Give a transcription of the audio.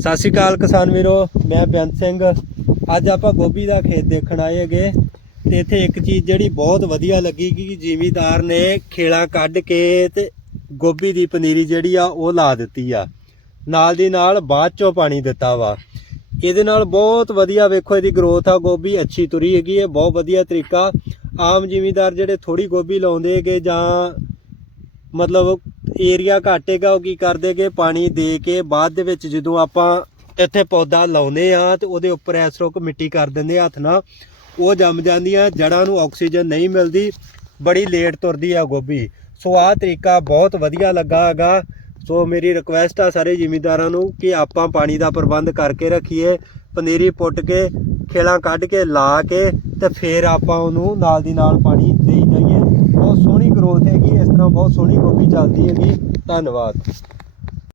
ਸਤਿ ਸ਼੍ਰੀ ਅਕਾਲ ਕਿਸਾਨ ਵੀਰੋ, ਮੈਂ ਬੇਅੰਤ ਸਿੰਘ। ਅੱਜ ਆਪਾਂ ਗੋਭੀ ਦਾ ਖੇਤ ਦੇਖਣ ਆਏ ਹੈਗੇ। ਤੇ ਇੱਥੇ ਇੱਕ ਚੀਜ਼ ਜਿਹੜੀ ਬਹੁਤ ਵਧੀਆ ਲੱਗੀ ਕਿ ਜ਼ਿਮੀਦਾਰ ਨੇ ਖੇਲਾ ਕੱਢ ਕੇ ਤੇ ਗੋਭੀ ਦੀ ਪਨੀਰੀ ਜਿਹੜੀ ਆ, ਉਹ ਲਾ ਦਿੱਤੀ ਆ। ਨਾਲ ਦੀ ਨਾਲ ਬਾਅਦ ਚੋਂ ਪਾਣੀ ਦਿੱਤਾ ਵਾ। ਇਹਦੇ ਨਾਲ ਬਹੁਤ ਵਧੀਆ ਵੇਖੋ, ਇਹਦੀ ਗਰੋਥ ਆ। ਗੋਭੀ ਅੱਛੀ ਤੁਰੀ ਹੈਗੀ ਹੈ, ਬਹੁਤ ਵਧੀਆ ਤਰੀਕਾ। ਆਮ ਜ਼ਿਮੀਦਾਰ ਜਿਹੜੇ ਥੋੜੀ ਗੋਭੀ ਲਾਉਂਦੇ ਹੈਗੇ ਜਾਂ ਮਤਲਬ ਏਰੀਆ ਘਾਟੇਗਾ ਉਹ ਕੀ ਕਰਦੇਗੇ ਪਾਣੀ ਦੇ ਕੇ ਬਾਅਦ ਦੇ ਵਿੱਚ ਜਦੋਂ ਆਪਾਂ ਇੱਥੇ ਪੌਦਾ ਲਾਉਨੇ ਆ ਤੇ ਉਹਦੇ ਉੱਪਰ ਐਸ ਰੋਕ ਮਿੱਟੀ ਕਰ ਦਿੰਦੇ ਆ ਹੱਥ ਨਾਲ, ਉਹ ਜੰਮ ਜਾਂਦੀਆਂ ਜੜਾਂ ਨੂੰ ਆਕਸੀਜਨ ਨਹੀਂ ਮਿਲਦੀ, ਬੜੀ ਲੇਟ ਤੁਰਦੀ ਆ ਗੋਭੀ। ਸੋ ਆਹ ਤਰੀਕਾ ਬਹੁਤ ਵਧੀਆ ਲੱਗਾ ਹੈਗਾ। ਸੋ ਮੇਰੀ ਰਿਕੁਐਸਟ ਆ ਸਾਰੇ ਜ਼ਿਮੀਂਦਾਰਾਂ ਨੂੰ ਕਿ ਆਪਾਂ ਪਾਣੀ ਦਾ ਪ੍ਰਬੰਧ ਕਰਕੇ ਰੱਖੀਏ, ਪਨੀਰੀ ਪੁੱਟ ਕੇ, ਖੇਲਾਂ ਕੱਢ ਕੇ, ਲਾ ਕੇ ਤੇ ਫਿਰ ਆਪਾਂ ਉਹਨੂੰ ਨਾਲ ਦੀ ਨਾਲ ਪਾਣੀ ਦੇਈ ਜਾਈਏ। ਗਰੋਥ ਹੈਗੀ ਇਸ ਤਰ੍ਹਾਂ ਬਹੁਤ ਸੋਹਣੀ ਗੋਭੀ ਚੱਲਦੀ ਹੈਗੀ। ਧੰਨਵਾਦ।